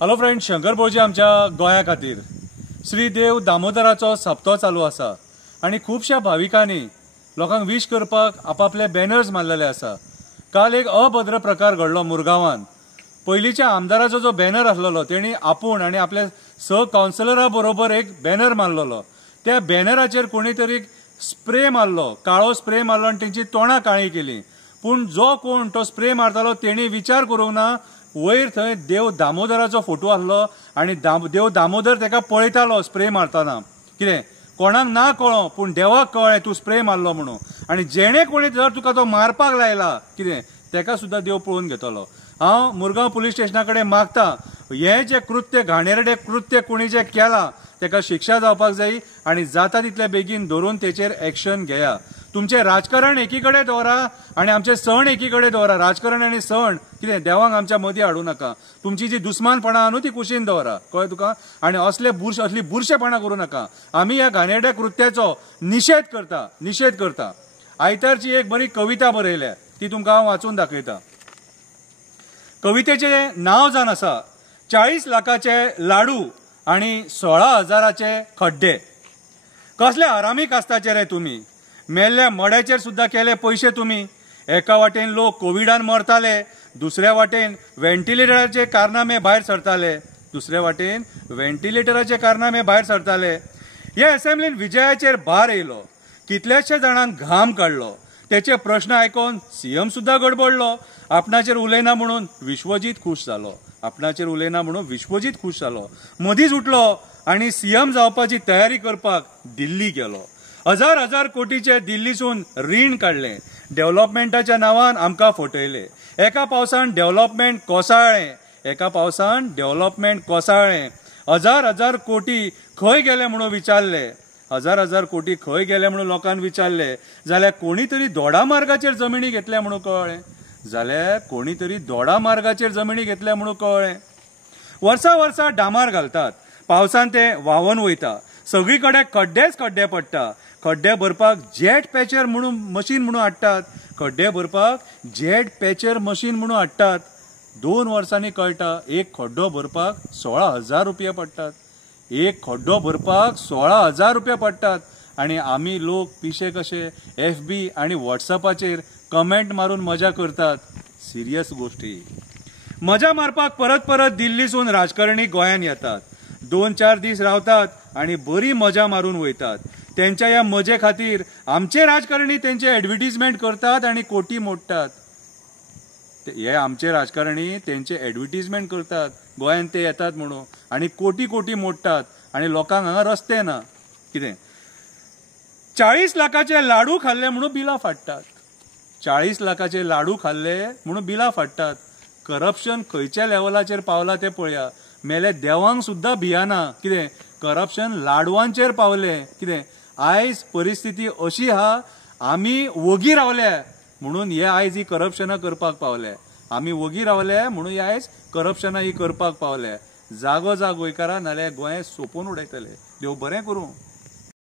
Hello friend, Shankar भोजी आमच्या गोंया खातीर श्री देव दामोदराचो सप्तो चालू आसा आणि खूबशा भाविकांनी लोकांक विश करपाक आपापले बॅनर्स मारलेले आसा। काल एक अभद्र प्रकार घडलो मुरगांवान। पयलींच्या आमदाराचो जो बॅनर आसलेलो तेणी आपूण आणि आपल्या काउन्सिलरा बरोबर एक बॅनर मारलेलो। त्या बॅनराचेर कोणी तरी स्प्रे मारलो, काळो स्प्रे मारलो आणि तेंची तोंडां काळी केली। पूण जो कोण तो स्प्रे मारतालो तेणी विचार करूंक ना, वयर थंय देव दामोदराचो फोटो आसलो आणि देव दामोदर तेका पळयतालो स्प्रे मारतना। कितें कोणाक ना कळो पूण देवाक कळ्ळें तूं स्प्रे मारलो म्हणून, आणि जेणे कोणी जर तुका तो मारपाक लायला कितें तेका सुद्दां देव पळोवन घेतलो। हांव मुरगांव पुलीस स्टेशना कडेन मागता, हे जे कृत्य घाणेरडे कृत्य कोणी जे केला तेका शिक्षा जावपाक जाय आणि जाता तितले बेगीन धरून तेचेर एक्शन घेया। तुमचे राजकारण एकीकडे दवरा आणि आमचे सण एकीकडे दवरा। राजकारण आणि सण कितें देवांक आमच्या मदीं हाडू नाका। तुमची जी दुस्मानपणां न्हू ती कुशीन दवरा, कळ्ळें तुका। आणि असली बुरशेपणां करूं नाका। आमी ह्या घाणेरड्या कृत्याचो निषेध करता। आयतारची एक बरी कविता बरयल्या, ती तुमकां हांव वाचून दाखयता। कवितेचे नांव जावन आसा 40 लाखाचे लाडू आणि 16,000चे खड्डे। कसले आरामी कास्ताचे रे तुम्ही, मेल्ल्या मड्याचेर सुद्दां केले पयशे तुम्ही। एका वाटेन लोक कोविडान मरताले, दुसऱ्या वाटेन व्हेंटिलेटराचे कारनामे भायर सरताले। ह्या असेंब्लीन विजयाचेर भार येयलो, कितल्याशे जाणांक घाम काडलो। तेचे प्रश्न आयकोन सीएम सुद्दां गडबडलो। आपणाचेर उलयना म्हणून विश्वजीत खूश जालो। मदींच उठलो आणि सीएम जावपाची तयारी करपाक दिल्ली गेलो। हजार कोटीचे दिल्लीसून रीण काडले, डेव्हलपमेंटाच्या नांवान आमकां फटयले। एका पावसान डेव्हलपमेंट कोसळ्ळें। हजार कोटी खंय गेले म्हणून विचारले। कोटी खंय गेले म्हणून लोकांनी विचारले जाल्यार कोणी तरी दोडा मार्गाचेर जमिनी घेतल्या म्हणून कळ्ळें। वर्सा डांबार घालतात, पावसान ते व्हांवून वयता। सगळीकडे खड्डे पडटा। खड्डे भरपाक जेट पॅचर मशीन म्हणून हाडटात। 2 वर्सांनी कळटा एक खड्डो भरपाक 16,000 रुपया पडटात। आणि आमी लोक पिशे कशे FB आणि व्हॉट्सअपाचेर कमेंट मारून मजा करतात। सिरियस गोष्टी मजा मारपाक परत दिल्लीसून राजकारणी गोंयान येतात। 2-4 दीस रावतात आणि बरी मजा मारून वयतात। त्यांच्या ह्या मजे खातीर आमचे राजकारणी त्यांचे ऍडव्हर्टिजमेंट करतात आणि कोटी मोडटात। हे आमचे राजकारणी त्यांचे ऍडव्हर्टिजमेंट करतात गोंयान ते येतात म्हणून, आणि कोटी मोडटात आणि लोकांक हांगा रस्ते ना। कितें 40 लाखाचे लाडू खाल्ले म्हणून बिलां फाडटात। करप्शन खंयच्या लेवलाचेर पावला ते पळया। मेले देवांक सुद्दां भियाना। कितें करप्शन लाडवांचेर पावले। कितें आयज परिस्थिती अशी आहा, आमी वगी रावले म्हणून हे आयज ही करप्शनां करपाक पावले। जागो गोंयकारां नाल्यार गोंय सोंपोवन उडयतले। देव बरें करूं।